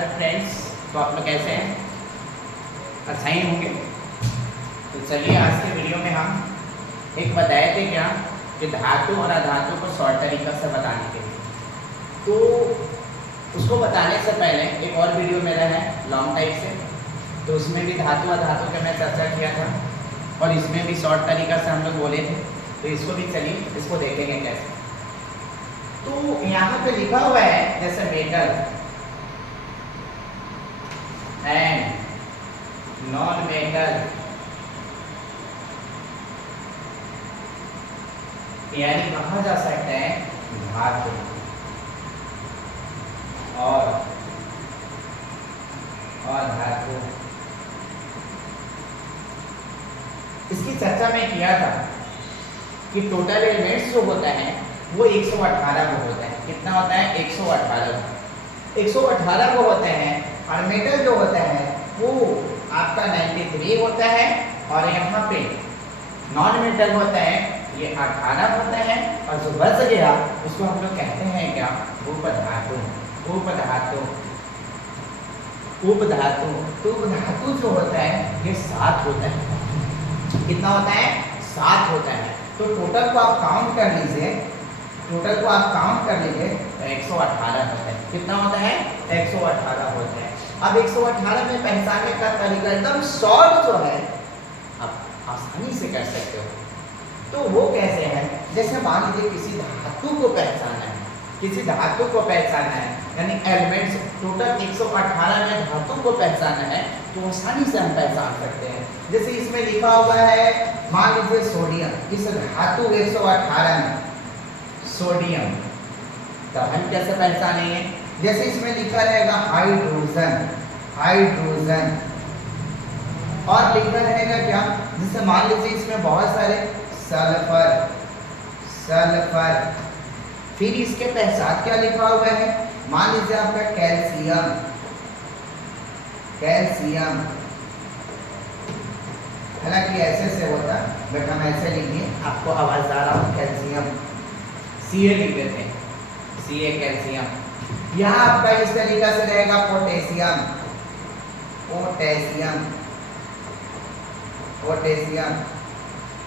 Hello friends, तो आप लोग कैसे हैं? अच्छा ही होंगे। तो चलिए आज के वीडियो में हम एक बताए थे क्या कि धातु और अधातु को शॉर्ट तरीका से बताने के लिए। तो उसको बताने से पहले एक और वीडियो मेरा है लॉन्ग टाइप से, तो उसमें भी धातु अधातु के मैं चर्चा किया था और इसमें भी शॉर्ट तरीका से हम लोग बोले थे। तो इसको भी चलिए इसको देखेंगे कैसे। तो यहाँ पे लिखा हुआ है जैसे मेटल एंड नॉन मेटल, यानी कहा जा सकता है धातु और धातु। इसकी चर्चा में किया था कि टोटल एलिमेंट्स जो होता है वो 118 को होता है। कितना होता है? 118 को होते हैं। और मेटल जो होता है वो आपका 93 होता है और यहाँ पे नॉन मेटल होता है ये 18 होता है। और जो बच गया उसको हम लोग कहते हैं क्या? उपधातु। उपधातु तो उपधातु जो होता है ये 7 होता है। कितना होता है? 7 होता है। तो टोटल को आप काउंट कर लीजिए, तो 118 होता है। कितना होता है? 118 होता है। अब 118 में पहचानने का तरीका एकदम शॉर्ट जो है आप आसानी से कर सकते हो। तो वो कैसे है? जैसे मान लीजिए किसी धातु को पहचानना है, यानी एलिमेंट्स टोटल 118 में धातु को पहचानना है तो आसानी से हम पहचान सकते हैं। जैसे इसमें लिखा हुआ है, मान लीजिए सोडियम, इस धातु 118 में सोडियम, तो हम कैसे पहचानेंगे? जैसे इसमें लिखा रहेगा हाइड्रोजन, और लिखा रहेगा क्या? जैसे मान लीजिए इसमें बहुत सारे सल्फर, फिर इसके पहचान क्या लिखा हुआ है? मान लीजिए आपका कैल्शियम, हालांकि ऐसे से होता है बट हम ऐसे लिखिए, आपको आवाज आ रहा हूँ, कैल्शियम Ca लिख देते हैं, Ca कैल्शियम। यहाँ आपका इस तरीका से रहेगा पोटेशियम,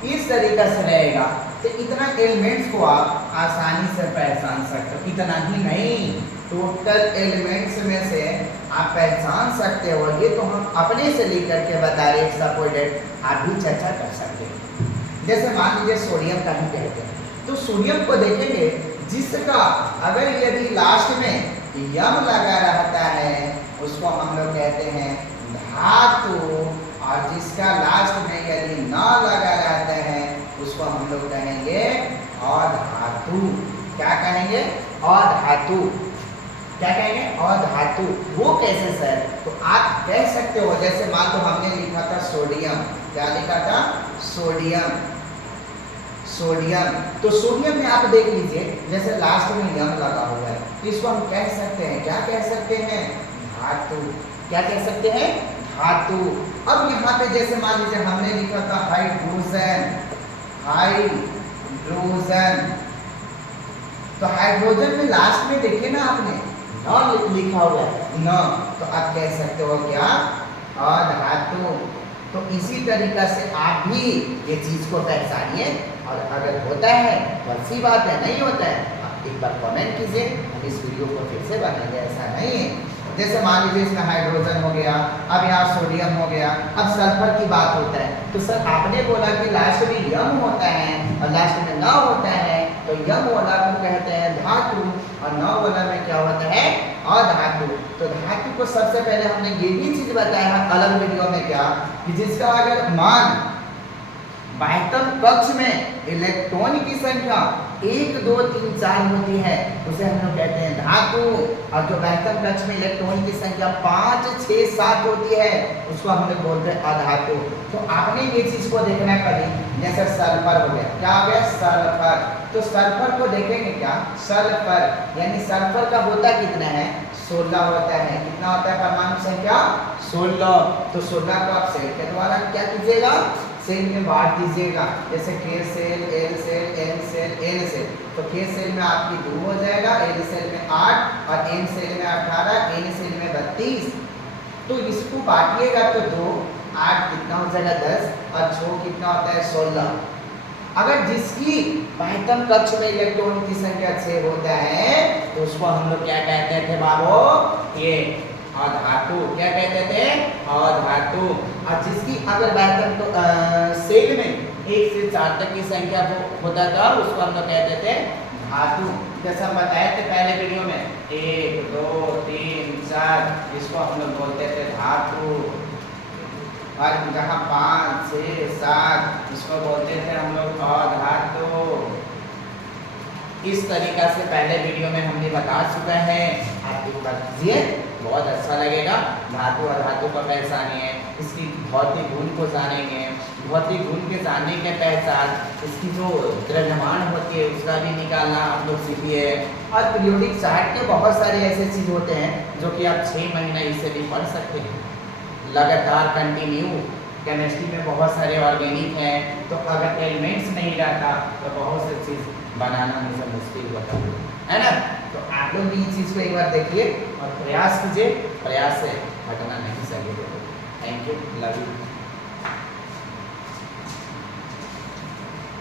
इस तरीका से रहेगा। तो इतना एलिमेंट्स को आप आसानी से पहचान सकते हो। इतना ही नहीं, टोटल एलिमेंट्स में से आप पहचान सकते हो। ये तो हम अपने से लेकर के बता रहे, सपोर्टेड आप भी चर्चा कर सकते हो। जैसे मान लीजिए सोडियम का ही कहते हैं, तो सोडियम को देखेंगे जिसका अगर यदि लास्ट में यम लगा रहता है उसको हम लोग कहते हैं धातु, और जिसका लास्ट में यदि न लगा रहता है उसको हम लोग कहेंगे अधातु। क्या कहेंगे? अधातु। क्या कहेंगे? अधातु। वो कैसे सर? तो आप कह सकते हो, जैसे मान लो हमने लिखा था सोडियम, क्या लिखा था? सोडियम। तो सोडियम में आप देख लीजिए जैसे लास्ट में यम लगा हुआ है, तो इसको हम कह सकते हैं, क्या कह सकते हैं? धातु। क्या कह सकते हैं? धातु। अब यहाँ पे जैसे मान लीजिए हमने लिखा था हाइड्रोजन, तो हाइड्रोजन में लास्ट में देखिए ना आपने न लिखा हुआ है, न, तो आप कह सकते हो क्या? अधातु। तो इसी तरीका से आप भी ये चीज को पहचानिए, और अगर होता है तो अच्छी बात है, नहीं होता है आप एक बार कमेंट कीजिए, हम इस वीडियो को फिर से बनाएंगे, ऐसा नहीं है। जैसे मान लीजिए इसमें हाइड्रोजन हो गया, अब यहाँ सोडियम हो गया, अब सल्फर की बात होता है, तो सर आपने बोला कि लास्ट में यम होता है और लास्ट में न होता है, तो यम वाला को कहते हैं धातु और न वाला में क्या होता है? अधातु। तो धातु को सबसे पहले हमने ये भी चीज बताया अलग वीडियो में क्या, कि जिसका अगर मान बाह्यतम कक्ष में इलेक्ट्रॉन की संख्या 1 2 3 4 होती है उसे हम लोग कहते हैं धातु, और जो बाह्यतम कक्ष में इलेक्ट्रॉन की संख्या 5 6 7 होती है उसको हम लोग बोलते हैं अधातु। तो आपने ये चीज को देखना कभी, जैसे सल्फर हो गया, क्या हो गया? सल्फर। तो सल्फर को देखेंगे क्या? सल्फर, यानी सल्फर का होता कितना है? 16 होता है। कितना होता है परमाणु संख्या? 16। तो 16 को आप सेल के द्वारा क्या कीजिएगा? सेल में बांट दीजिएगा, जैसे K shell, L shell, N shell, N shell. तो के सेल में आपकी 2 हो जाएगा, एल सेल में 8 और एन सेल में 18, एन सेल में 32 30। तो इसको बांटिएगा तो 2, 8 कितना हो जाएगा 10 और 6 कितना होता है 16। अगर जिसकी महत्तम कक्ष में इलेक्ट्रॉन की संख्या 6 होता है तो उसको हम लोग क्या कहते थे बाबू? ये अधातु। क्या कहते थे? अधातु। और जिसकी अगर महत्तम सेल में 1 से 4 तक की संख्या होता था उसको हम लोग कहते थे धातु। जैसा हम बताए थे पहले वीडियो में 1 2 3 4 इसको हम लोग बोलते थे धातु। और जहाँ 5 6 7 इसको बोलते थे हम लोग अधातु। इस तरीका से पहले वीडियो में हमने बता चुका है। आप एक बार कीजिए, बहुत अच्छा लगेगा। धातु और धातु का पहचानिए, है इसकी भौतिक गुण को जानेंगे। भौतिक गुण के जानने के पहचान इसकी जो द्रव्यमान होती है उसका भी निकालना हम लोग सीखिए। और पीरियोडिक चार्ट के बहुत सारे ऐसे चीज होते हैं जो कि आप 6 महीना इसे भी पढ़ सकते हैं लगातार कंटिन्यू। केमिस्ट्री में बहुत सारे ऑर्गेनिक हैं, तो अगर एलिमेंट्स नहीं रहता तो बहुत सी चीज़ बनाना मुझे मुश्किल होता है ना। तो आप लोग भी इस चीज़ को एक बार देखिए और प्रयास कीजिए, प्रयास से हटना नहीं चाहिए। Thank you, love you.